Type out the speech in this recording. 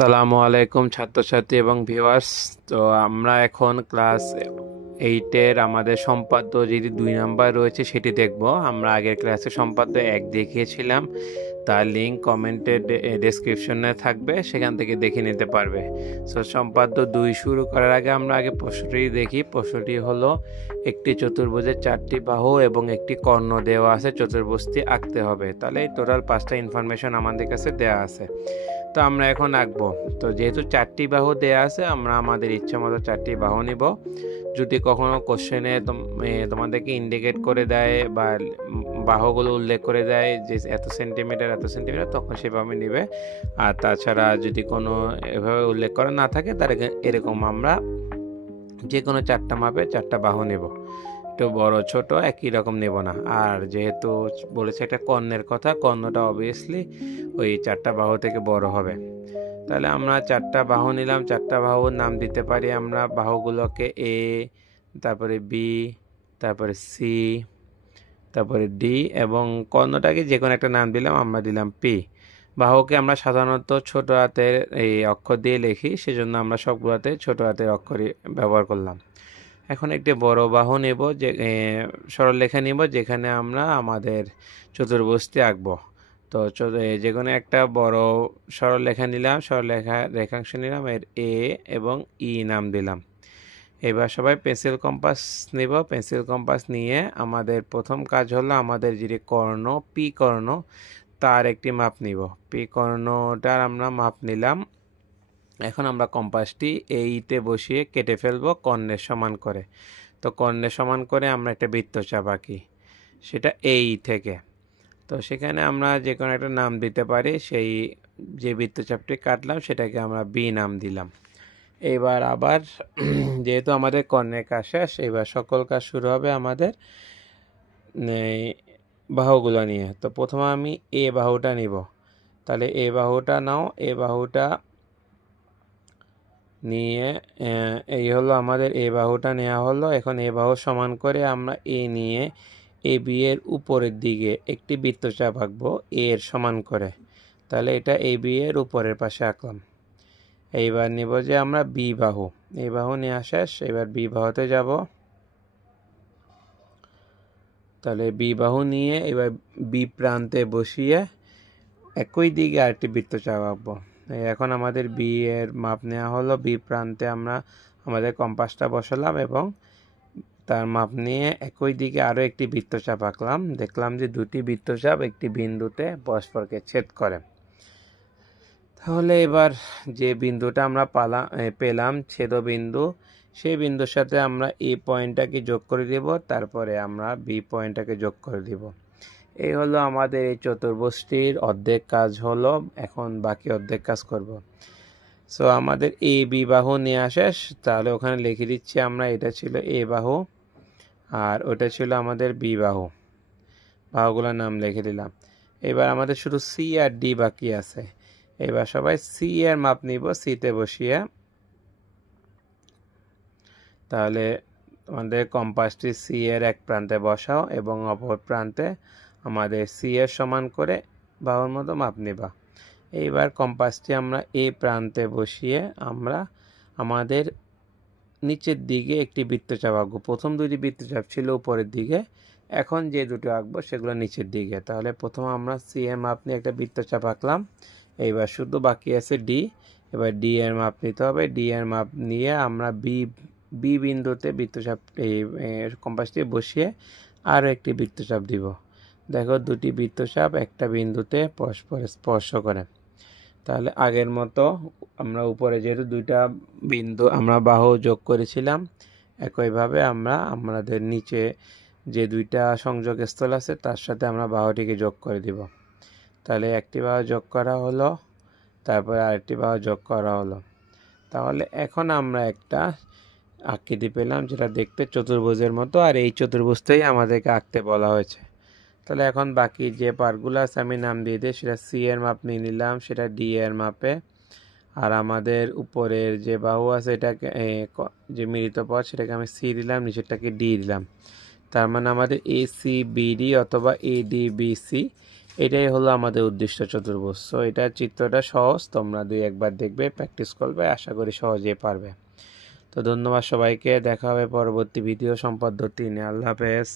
আসসালামু আলাইকুম ছাত্রছাত্রী এবং ভিউয়ার্স। তো আমরা এখন ক্লাস 8-এর আমাদের সম্পাদ্য যেটি 2 নাম্বার রয়েছে সেটি দেখব। আমরা আগের ক্লাসে সম্পাদ্য 1 দেখিয়েছিলাম, তার লিঙ্ক কমেন্টে ডেসক্রিপশনে থাকবে, সেখান থেকে দেখে নিতে পারবে। সো সম্পাদ্য 2 শুরু করার আগে আমরা আগে প্রশ্নটি দেখি। প্রশ্নটি হলো, একটি চতুর্ভুজের 4টি বাহু এবং একটি কর্ণ দেওয়া আছে, চতুর্ভুজটি আঁকতে হবে। তাহলে এই টোটাল 5টা ইনফরমেশন আমাদের কাছে দেওয়া আছে। তো আমরা এখন আঁকবো। তো যেহেতু 4টি বাহু দেওয়া আছে, আমরা আমাদের ইচ্ছা মতো 4টি বাহু নিব। যদি কখনো কোশ্চেনে তোমাদেরকে ইন্ডিকেট করে দেয় বা বাহুগুলো উল্লেখ করে দেয় যে এত সেন্টিমিটার তখন সেভাবে নিবে। আর তাছাড়া যদি কোনো এভাবে উল্লেখ করা না থাকে, তাহলে এরকম আমরা যে কোনো 4টা মাপে 4টা বাহু নেব। একটু বড় ছোট একই রকম নেব না। আর যেহেতু বলেছে একটা কর্ণের কথা, কর্ণটা অবভিয়াসলি ওই 4টা বাহু থেকে বড় হবে। তাহলে আমরা 4টা বাহু নিলাম। 4টা বাহুর নাম দিতে পারি আমরা বাহুগুলোকে এ, তারপরে বি, তারপরে সি, তারপরে ডি, এবং কর্ণটাকে যে কোনো একটা নাম দিলাম, আমরা দিলাম পি। বাহুকে আমরা সাধারণত ছোট হাতের এই অক্ষর দিয়ে লিখি, সেজন্য আমরা সবগুলোতে ছোট হাতের অক্ষরই ব্যবহার করলাম। এখন একটি বড় বাহু নেব, যে সরলরেখা নিব, যেখানে আমরা আমাদের চতুর্ভুজটি আঁকবো। তো যে কোনো একটা বড় সরলরেখা নিলাম, রেখাংশ নিলাম, এর এ এবং ই নাম দিলাম। এবার সবাই পেন্সিল কম্পাস নেব। পেন্সিল কম্পাস নিয়ে আমাদের প্রথম কাজ হলো, আমাদের যে কর্ণ পি কর্ণ, তার একটি মাপ নিব। পি কর্ণটার আমরা মাপ নিলাম। এখন আমরা কম্পাসটি এইতে বসিয়ে কেটে ফেলবো কর্ণের সমান করে। তো কর্ণের সমান করে আমরা একটা বৃত্তচাপ আঁকি, সেটা এই থেকে। তো সেখানে আমরা যে কোনো একটা নাম দিতে পারি। সেই যে বৃত্তচাপটি কাটলাম সেটাকে আমরা বি নাম দিলাম। এবার আবার যেহেতু আমাদের কর্ণের কাজ শেষ, এবার সকল কাজ শুরু হবে আমাদের বাহুগুলো নিয়ে। তো প্রথমে আমি এ বাহুটা নিব। তাহলে এ বাহুটা নাও। এ বাহুটা নিয়ে এই হলো আমাদের এ বাহুটা নেওয়া হলো। এখন এ বাহু সমান করে আমরা এ নিয়ে এ বি এর উপরের দিকে একটি বৃত্তচাপ আঁকবো এর সমান করে। তাহলে এটা এ বি এর উপরের পাশে আঁকলাম। এইবার নিব যে আমরা বি বাহু। এই বাহু নেওয়া শেষ, এবার বি বাহুতে যাব। তাহলে বি বাহু নিয়ে এবার বি প্রান্তে বসিয়ে একই দিকে আরেকটি বৃত্তচাপ আঁকবো। এখন আমাদের বি এর মাপ নেওয়া হলো। বি প্রান্তে আমরা আমাদের কম্পাসটা বসালাম এবং তার মাপ নিয়ে একই দিকে আরও একটি বৃত্তচাপ আঁকলাম। দেখলাম যে দুটি বৃত্তচাপ একটি বিন্দুতে পরস্পরকে ছেদ করে। তাহলে এবার যে বিন্দুটা আমরা পেলাম ছেদবিন্দু, সেই বিন্দুর সাথে আমরা এ পয়েন্টটাকে যোগ করে দেব, তারপরে আমরা বি পয়েন্টটাকে যোগ করে দেব। এই হলো আমাদের এই চতুর্ভুজটির অর্ধেক কাজ হলো। এখন বাকি অর্ধেক কাজ করব। সো আমাদের এ বি বাহু নিয়ে শেষ। তাহলে ওখানে লিখে দিচ্ছি আমরা, এটা ছিল এ বাহু আর ওটা ছিল আমাদের বি বাহু। বাহুগুলোর নাম লিখে দিলাম। এবার আমাদের শুধু সি আর ডি বাকি আছে। এবার সবাই সি এর মাপ নিব, সিতে বসিয়ে। তাহলে আমাদের কম্পাসটি সি এর এক প্রান্তে বসাও এবং অপর প্রান্তে আমাদের সি এর সমান করে বাহুর মতো মাপ নিবা। এইবার কম্পাসটি আমরা এ প্রান্তে বসিয়ে আমরা আমাদের নিচের দিকে একটি বৃত্তচাপ আঁকবো। প্রথম দুটি বৃত্তচাপ ছিল উপরের দিকে, এখন যে দুটো আঁকবো সেগুলো নিচের দিকে। তাহলে প্রথমে আমরা সি এর মাপ নিয়ে একটা বৃত্তচাপ আঁকলাম। এইবার শুধু বাকি আছে ডি। এবার ডি এর মাপ নিতে হবে। ডি এর মাপ নিয়ে আমরা বি বিন্দুতে বৃত্তচাপ কম্পাসটি বসিয়ে আরও একটি বৃত্তচাপ দিব। দেখো দুটি বৃত্তচাপ একটা বিন্দুতে পরস্পর স্পর্শ করে। তাহলে আগের মতো আমরা উপরে যেহেতু দুইটা বিন্দু আমরা বাহু যোগ করেছিলাম, একইভাবে আমরা আমাদের নিচে যে দুইটা সংযোগস্থল আছে তার সাথে আমরা বাহুটিকে যোগ করে দিব। তাহলে একটি বাহু যোগ করা হলো, তারপরে আরেকটি বাহু যোগ করা হলো। তাহলে এখন আমরা একটা আকৃতি পেলাম যেটা দেখতে চতুর্ভুজের মতো, আর এই চতুর্ভুজটাই আমাদেরকে আঁকতে বলা হয়েছে। তাহলে এখন বাকি যে পার্টগুলো আছে আমি নাম দিয়ে দিই। সেটা সি এর মাপ নিয়ে নিলাম, সেটা ডি এর মাপে। আর আমাদের উপরের যে বাহু আছে এটাকে যে মিলিত পথ সেটাকে আমি সি দিলাম, নিচেরটাকে ডি দিলাম। তার মানে আমাদের এ সি বি ডি অথবা এ ডি বি সি এটাই হলো আমাদের উদ্দিষ্ট চতুর্ভুজ। সো এটা চিত্রটা সহজ, তোমরা দুই একবার দেখবে, প্র্যাকটিস করবে, আশা করি সহজেই পারবে। তো ধন্যবাদ সবাইকে, দেখা হবে পরবর্তী ভিডিও সম্পাদ্য 3-এ। আল্লাহ হাফেজ।